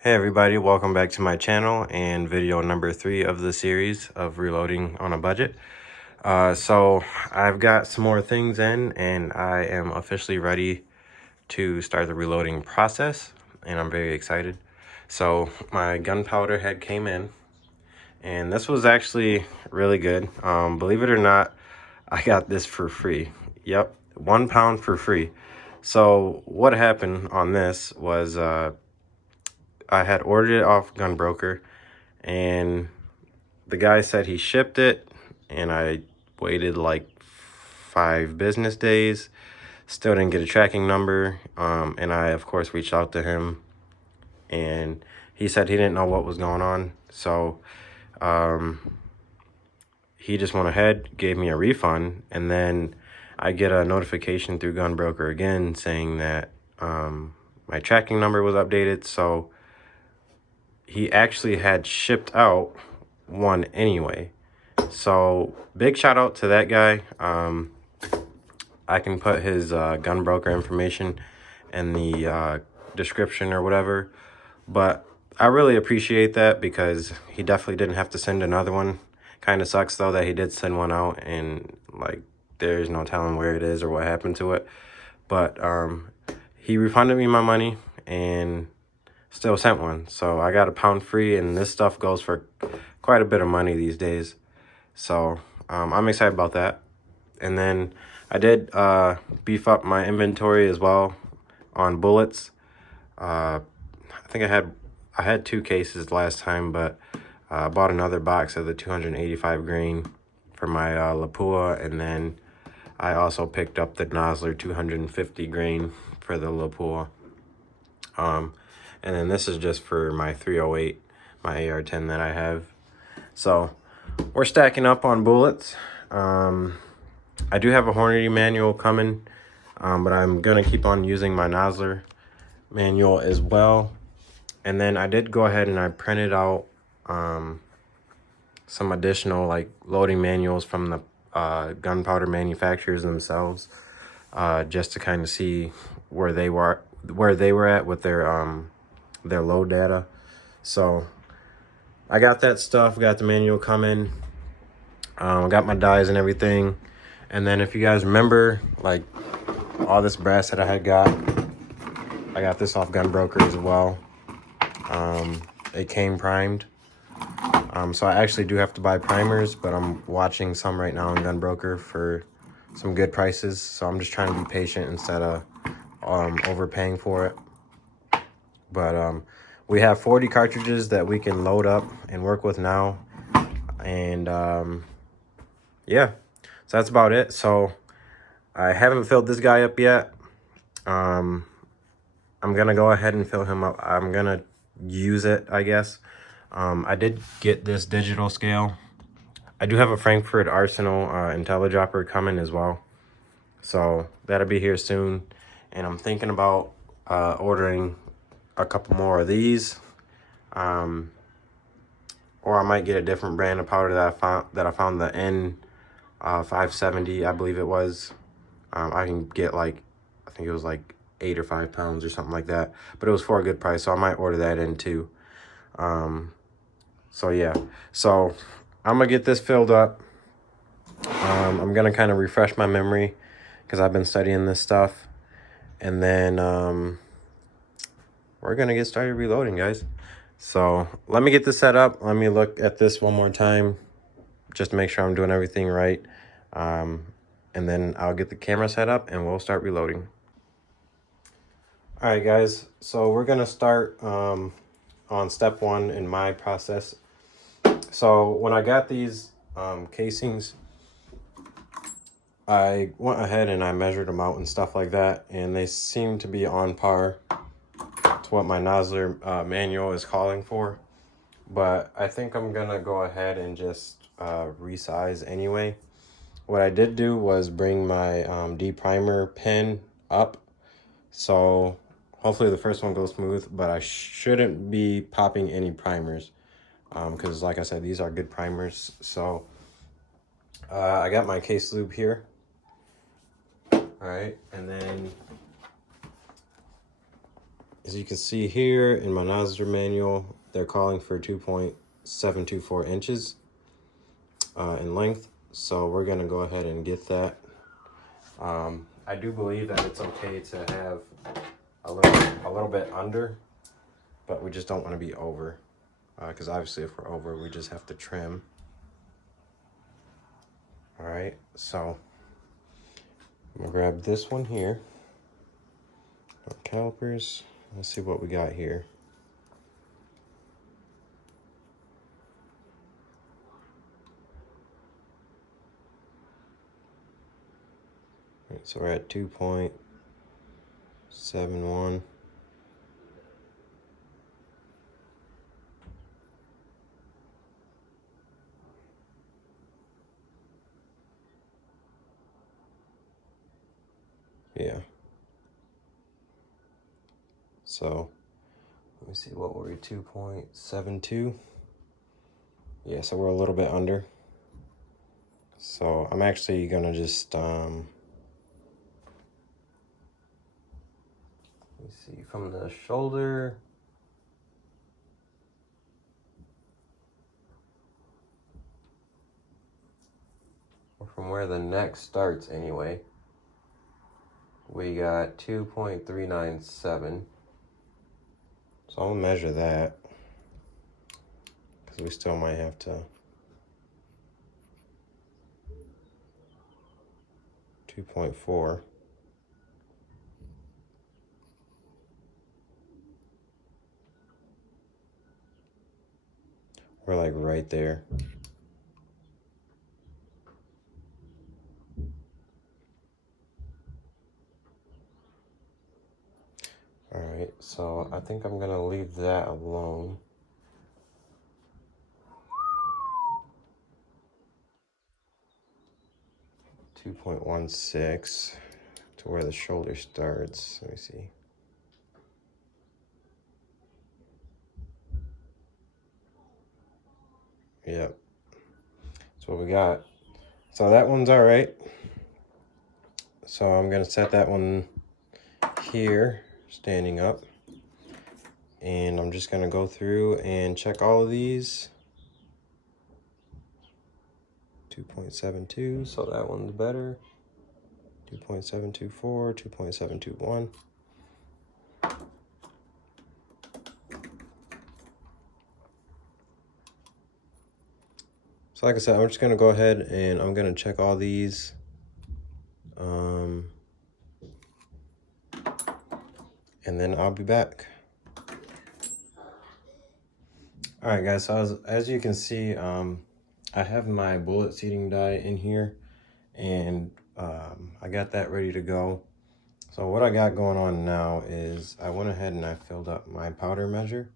Hey everybody, welcome back to my channel and video number 3 of the series of reloading on a budget. So I've got some more things in and I am officially ready to start the reloading process and I'm very excited. So my gunpowder head came in and this was actually really good. Believe it or not, I got this for free. Yep, 1 pound for free. So what happened on this was I had ordered it off Gunbroker, and the guy said he shipped it, and I waited like 5 business days, still didn't get a tracking number, and I, of course, reached out to him, and he said he didn't know what was going on, so he just went ahead, gave me a refund, and then I get a notification through Gunbroker again saying that my tracking number was updated, so he actually had shipped out one anyway. So big shout out to that guy. I can put his gunbroker information in the description or whatever, but I really appreciate that because he definitely didn't have to send another one. Kind of sucks though that he did send one out and like there's no telling where it is or what happened to it, but he refunded me my money and still sent one. So I got a pound free, and this stuff goes for quite a bit of money these days. So I'm excited about that. And then I did beef up my inventory as well on bullets. I think I had 2 cases last time, but I bought another box of the 285 grain for my Lapua, and then I also picked up the Nosler 250 grain for the Lapua. And then this is just for my 308, my AR-10 that I have. So we're stacking up on bullets. I do have a Hornady manual coming, but I'm gonna keep on using my Nosler manual as well. And then I did go ahead and I printed out some additional like loading manuals from the gunpowder manufacturers themselves, just to kind of see where they were at with their load data. So I got that stuff, got the manual coming, got my dies and everything. And then if you guys remember, like all this brass that I got this off Gunbroker as well. It came primed. So I actually do have to buy primers, but I'm watching some right now on Gunbroker for some good prices. So I'm just trying to be patient instead of overpaying for it. But we have 40 cartridges that we can load up and work with now. And yeah, so that's about it. So I haven't filled this guy up yet. I'm gonna go ahead and fill him up. I'm gonna use it, I guess. I did get this digital scale. I do have a Frankfurt Arsenal IntelliDropper coming as well, so that'll be here soon. And I'm thinking about ordering a couple more of these, or I might get a different brand of powder that I found the N570, I believe it was. I can get like, I think it was like 8 or 5 pounds or something like that, but it was for a good price, so I might order that in too. So yeah, so I'm gonna get this filled up. I'm gonna kind of refresh my memory because I've been studying this stuff, and then we're gonna get started reloading, guys. So let me get this set up. Let me look at this one more time just to make sure I'm doing everything right, and then I'll get the camera set up and we'll start reloading. All right, guys, so we're gonna start on step 1 in my process. So when I got these casings, I went ahead and I measured them out and stuff like that, and they seem to be on par to what my Nosler manual is calling for. But I think I'm gonna go ahead and just resize anyway. What I did do was bring my de-primer pin up, so hopefully the first one goes smooth, but I shouldn't be popping any primers because like I said, these are good primers. So I got my case lube here. All right, and then As you can see here in my Nosler manual, they're calling for 2.724 inches in length. So we're gonna go ahead and get that. I do believe that it's okay to have a little bit under, but we just don't want to be over, because obviously if we're over, we just have to trim. All right, so I'm gonna grab this one here, our calipers. Let's see what we got here. All right, so we're at 2.71. Yeah. So let me see, what were we, 2.72? Yeah, so we're a little bit under. So I'm actually gonna just let me see, from the shoulder, or from where the neck starts anyway, we got 2.397. So I'll measure that, because we still might have to. 2.4. We're like right there. All right, so I think I'm gonna leave that alone. .16 to where the shoulder starts. Let me see. Yep, that's what we got. So that one's all right. So I'm gonna set that one here, standing up. And I'm just gonna go through and check all of these. 2.72, so that one's better. 2.724, 2.721. So like I said, I'm just gonna go ahead and I'm gonna check all these. And then I'll be back. All right, guys, so as you can see, I have my bullet seating die in here, and I got that ready to go. So what I got going on now is I went ahead and I filled up my powder measure,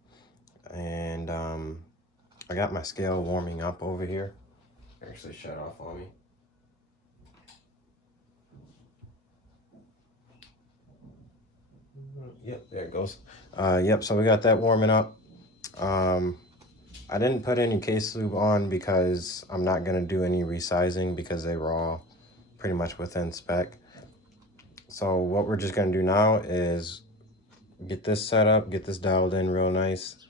and I got my scale warming up over here. Actually shut off on me. Yep, there it goes. Yep, so we got that warming up. I didn't put any case lube on because I'm not gonna do any resizing because they were all pretty much within spec. So what we're just gonna do now is get this set up, get this dialed in real nice,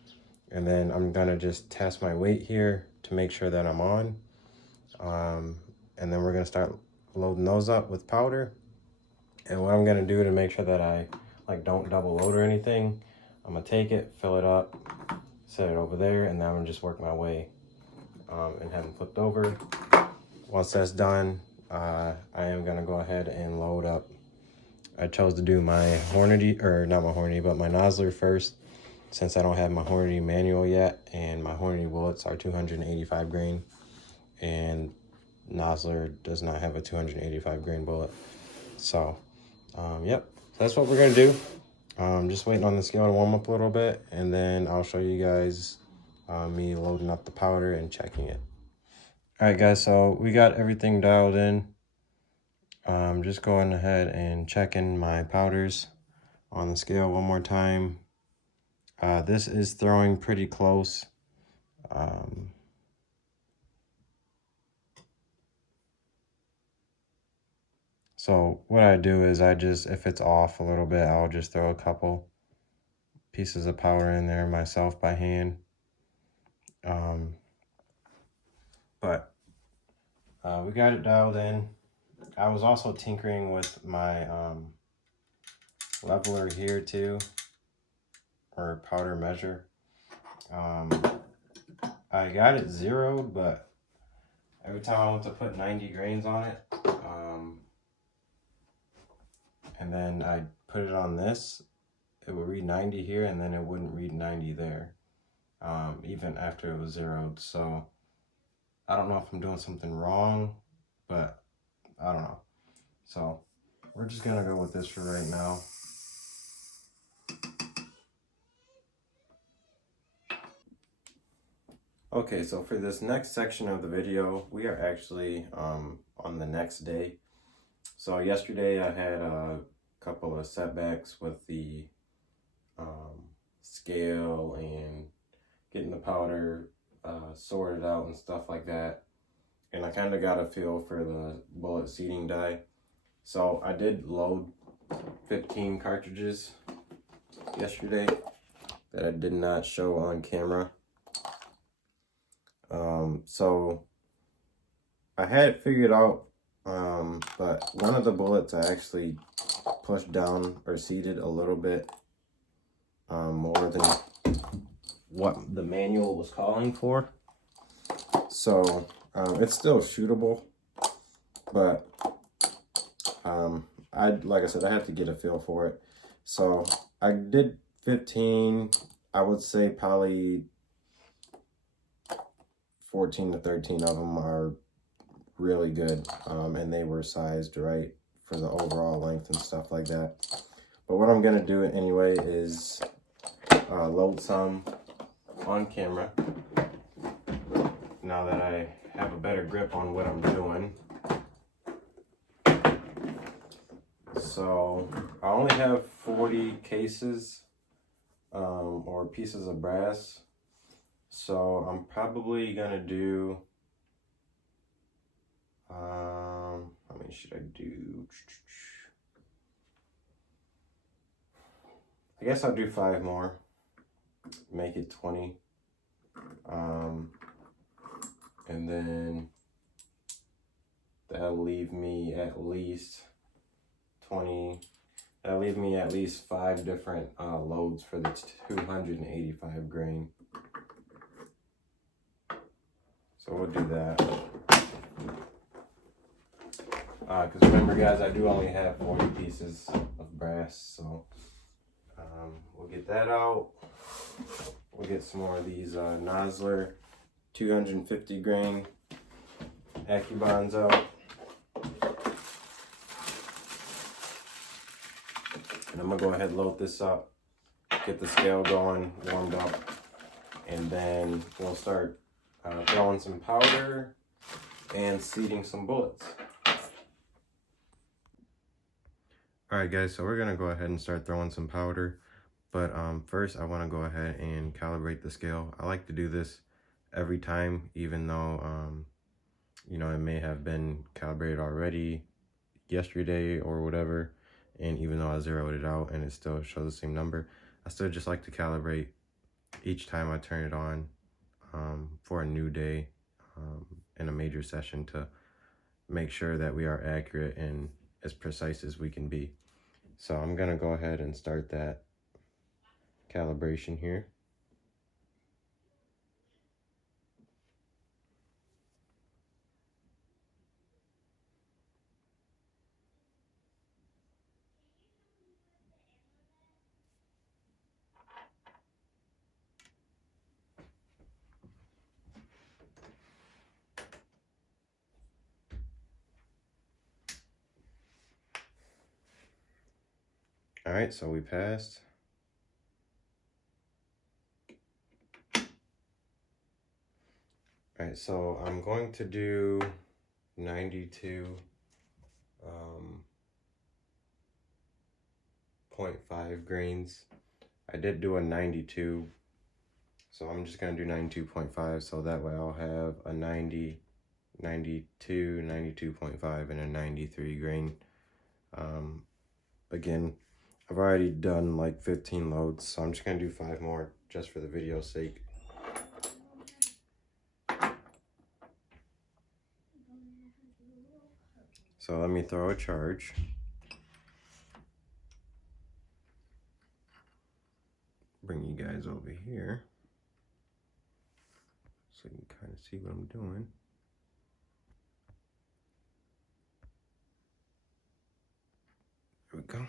and then I'm gonna just test my weight here to make sure that I'm on. And then we're gonna start loading those up with powder. And what I'm gonna do to make sure that I don't double load or anything, I'm gonna take it, fill it up, set it over there, and then I'm gonna just work my way and have them flipped over. Once that's done, I am gonna go ahead and load up. I chose to do my Hornady, or not my Hornady, but my Nosler first, since I don't have my Hornady manual yet, and my Hornady bullets are 285 grain, and Nosler does not have a 285 grain bullet. So, yep, that's what we're gonna do. Just waiting on the scale to warm up a little bit, and then I'll show you guys me loading up the powder and checking it. All right, guys, so we got everything dialed in. Just going ahead and checking my powders on the scale one more time. This is throwing pretty close. So what I do is if it's off a little bit, I'll just throw a couple pieces of powder in there myself by hand. But we got it dialed in. I was also tinkering with my leveler here too, or powder measure. I got it zeroed, but every time I went to put 90 grains on it, and then I put it on this, it would read 90 here, and then it wouldn't read 90 there, even after it was zeroed. So I don't know if I'm doing something wrong, but I don't know. So we're just gonna go with this for right now. Okay, so for this next section of the video, we are actually on the next day. So yesterday I had a couple of setbacks with the scale and getting the powder sorted out and stuff like that. And I kind of got a feel for the bullet seating die. So I did load 15 cartridges yesterday that I did not show on camera. So I had it figured out, but one of the bullets I actually pushed down or seated a little bit more than what the manual was calling for. So it's still shootable, but like I said, I have to get a feel for it. So I did 15. I would say probably 14 to 13 of them are really good, and they were sized right for the overall length and stuff like that. But what I'm gonna do anyway is load some on camera now that I have a better grip on what I'm doing. So I only have 40 cases or pieces of brass. So I'm probably gonna do, how many should I do? I guess I'll do 5 more, make it 20. And then that'll leave me at least 20. That'll leave me at least 5 different loads for the 285 grain. So we'll do that. Because remember, guys, I do only have 40 pieces of brass, so we'll get that out. We'll get some more of these Nosler 250 grain Accubonds out. And I'm gonna go ahead and load this up, get the scale going, warmed up, and then we'll start throwing some powder and seating some bullets. Alright guys, so we're gonna go ahead and start throwing some powder, but first I want to go ahead and calibrate the scale. I like to do this every time, even though you know, it may have been calibrated already yesterday or whatever, and even though I zeroed it out and it still shows the same number, I still just like to calibrate each time I turn it on for a new day in a major session to make sure that we are accurate and as precise as we can be. So I'm gonna go ahead and start that calibration here. All right, so we passed. All right, so I'm going to do 92.5 grains. I did do a 92, so I'm just gonna do 92.5, so that way I'll have a 90, 92, 92.5, and a 93 grain. Again, I've already done like 15 loads, so I'm just gonna do 5 more just for the video's sake. So let me throw a charge. Bring you guys over here so you can kind of see what I'm doing. There we go.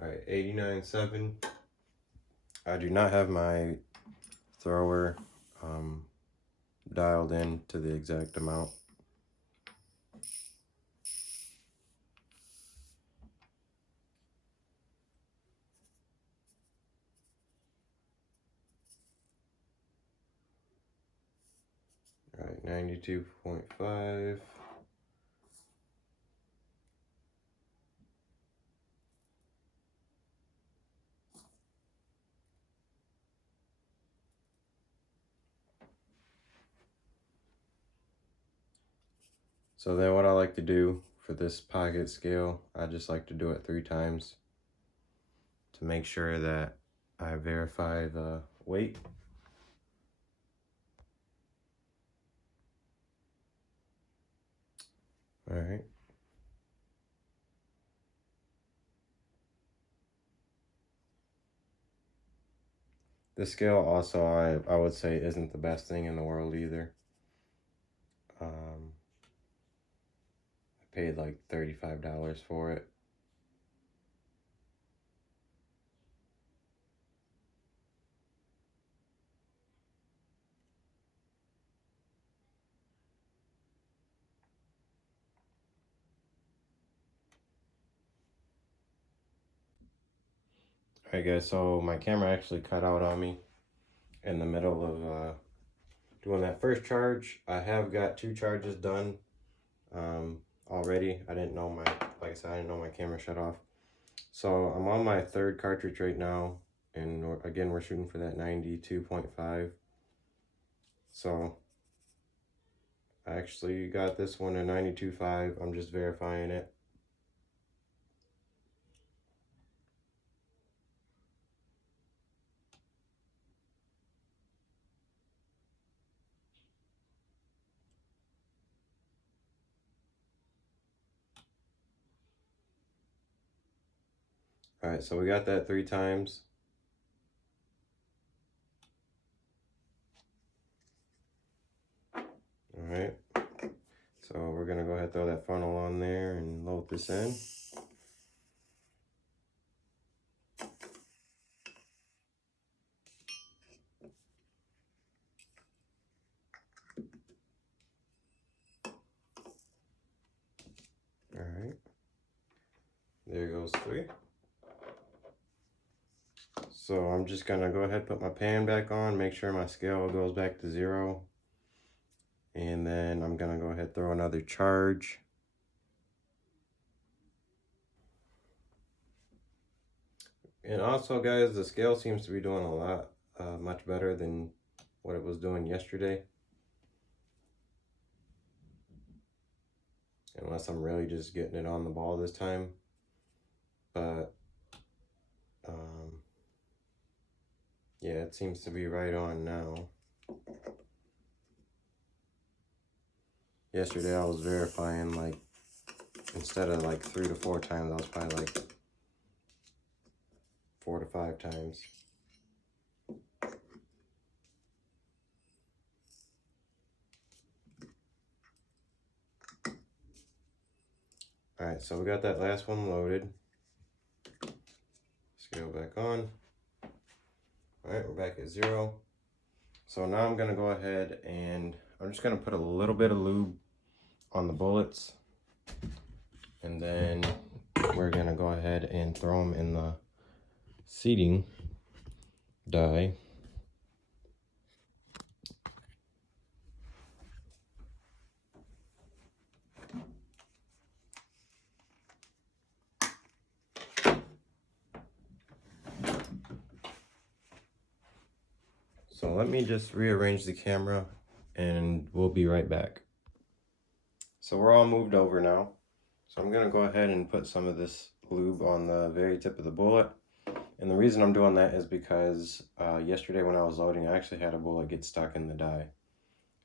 All right, 89.7. I do not have my thrower dialed in to the exact amount. All right, 92.5. So then what I like to do for this pocket scale, I just like to do it 3 times to make sure that I verify the weight. All right. This scale also, I would say, isn't the best thing in the world either. I paid like $35 for it. Alright guys, so my camera actually cut out on me in the middle of doing that first charge. I have got 2 charges done already. I didn't know like I said, I didn't know my camera shut off. So I'm on my 3rd cartridge right now, and again, we're shooting for that 92.5. So I actually got this one at 92.5. I'm just verifying it. All right, so we got that 3 times. All right, so we're gonna go ahead and throw that funnel on there and load this in. All right, there goes 3. So I'm just gonna go ahead and put my pan back on, make sure my scale goes back to 0. And then I'm gonna go ahead and throw another charge. And also guys, the scale seems to be doing a lot much better than what it was doing yesterday. Unless I'm really just getting it on the ball this time. But yeah, it seems to be right on now. Yesterday I was verifying, like, instead of like 3 to 4 times, I was probably like 4 to 5 times. All right, so we got that last one loaded. Scale back on. All right, we're back at 0. So now I'm gonna go ahead and I'm just gonna put a little bit of lube on the bullets, and then we're gonna go ahead and throw them in the seating die. So let me just rearrange the camera and we'll be right back. So we're all moved over now. So I'm gonna go ahead and put some of this lube on the very tip of the bullet. And the reason I'm doing that is because yesterday when I was loading, I actually had a bullet get stuck in the die.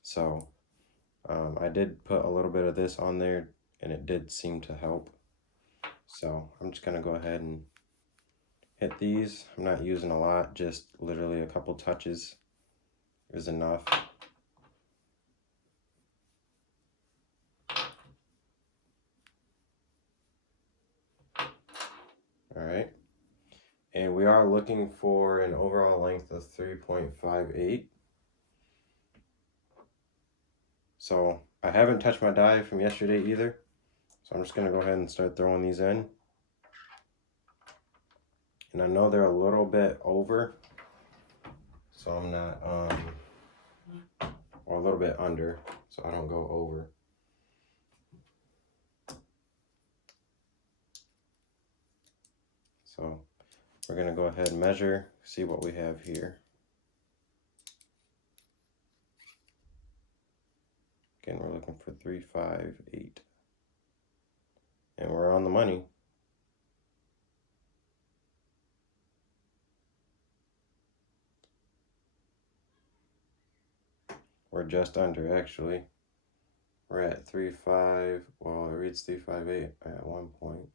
So I did put a little bit of this on there and it did seem to help. So I'm just gonna go ahead and hit these. I'm not using a lot, just literally a couple touches is enough. All right. And we are looking for an overall length of 3.58. So I haven't touched my die from yesterday either. So I'm just gonna go ahead and start throwing these in. And I know they're a little bit over, so I'm not, or a little bit under, so I don't go over. So we're gonna go ahead and measure, see what we have here. Again, we're looking for 358. And we're on the money. We're just under, actually. We're at 3.5, well, it reads 3.58 at one point.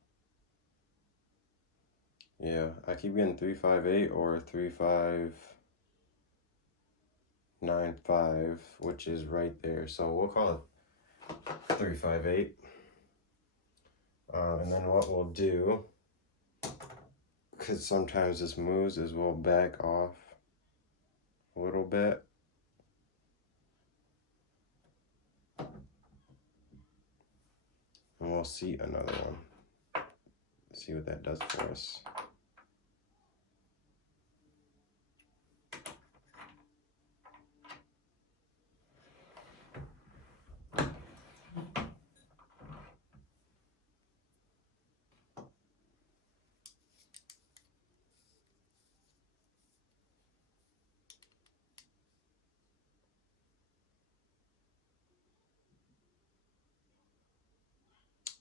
Yeah, I keep getting 3.58 or 3.595, which is right there. So we'll call it 3.58. And then what we'll do, because sometimes this moves, is we'll back off a little bit. And we'll seat another one. See what that does for us.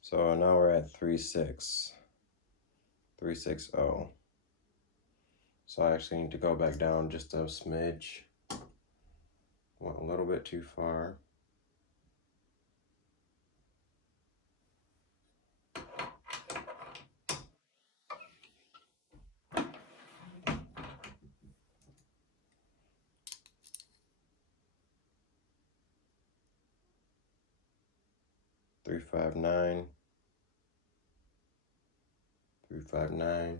So now we're at 3.6, 3.60. So I actually need to go back down just a smidge. Went a little bit too far. Three, 5.9. 3.59.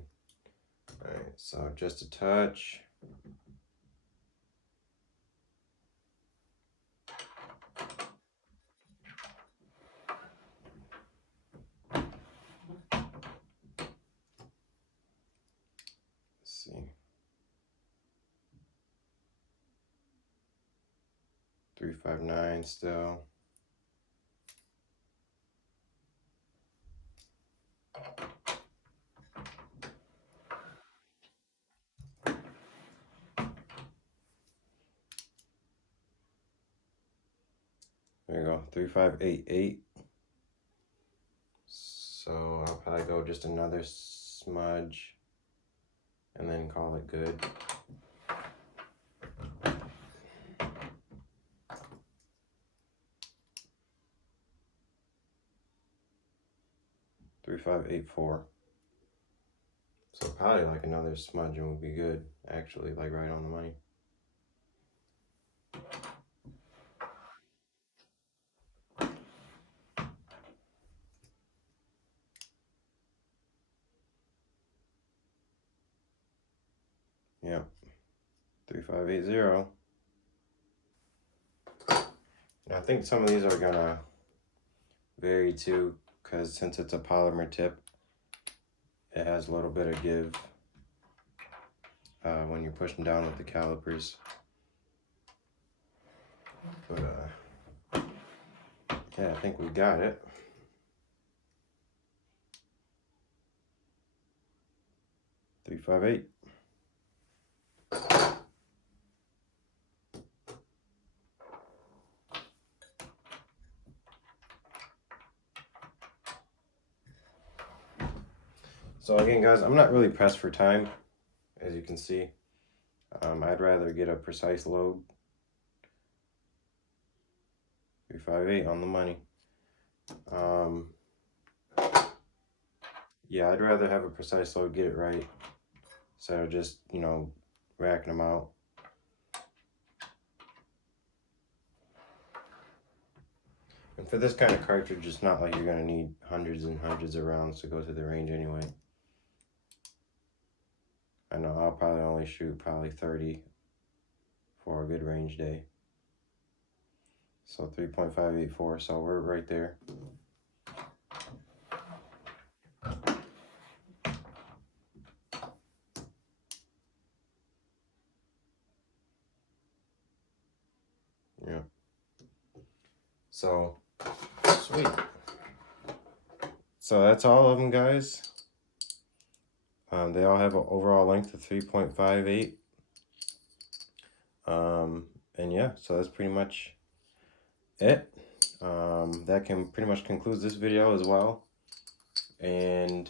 All right, so just a touch. Let's see. 3.59 still. There you go, 3.588. So I'll probably go just another smudge and then call it good. $3.584. So probably like another smudge and we'll be good. Actually, like right on the money. Yep, 3.580. Now I think some of these are gonna vary too, because since it's a polymer tip, it has a little bit of give when you're pushing down with the calipers. But yeah, I think we got it. $3.58. So again, guys, I'm not really pressed for time, as you can see. I'd rather get a precise load. 358 on the money. Yeah, I'd rather have a precise load, get it right, instead of just, you know, racking them out. And for this kind of cartridge, it's not like you're going to need hundreds and hundreds of rounds to go to the range anyway. I know I'll probably only shoot 30 for a good range day. So 3.584, so we're right there. Yeah. So, sweet. So that's all of them, guys. They all have an overall length of 3.58. And yeah, so that's pretty much it. That can pretty much concludes this video as well. And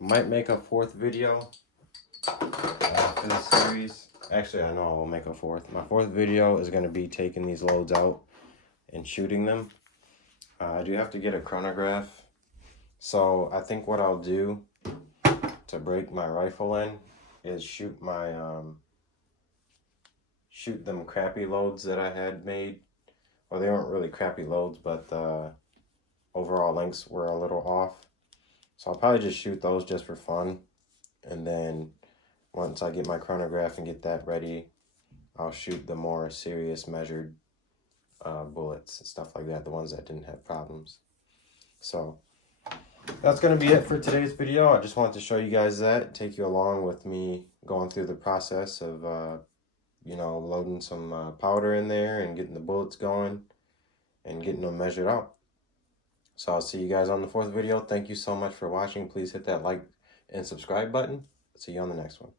I might make a fourth video for this series. Actually, I know I will make a fourth. My fourth video is going to be taking these loads out and shooting them. I do have to get a chronograph. So I think what I'll do to break my rifle in is shoot my shoot them crappy loads that I had made. Well, they weren't really crappy loads, but the overall lengths were a little off. So I'll probably just shoot those just for fun. And then once I get my chronograph and get that ready, I'll shoot the more serious measured bullets and stuff like that, the ones that didn't have problems. So that's going to be it for today's video. I just wanted to show you guys that, take you along with me going through the process of, you know, loading some powder in there and getting the bullets going and getting them measured out. So I'll see you guys on the fourth video. Thank you so much for watching. Please hit that like and subscribe button. See you on the next one.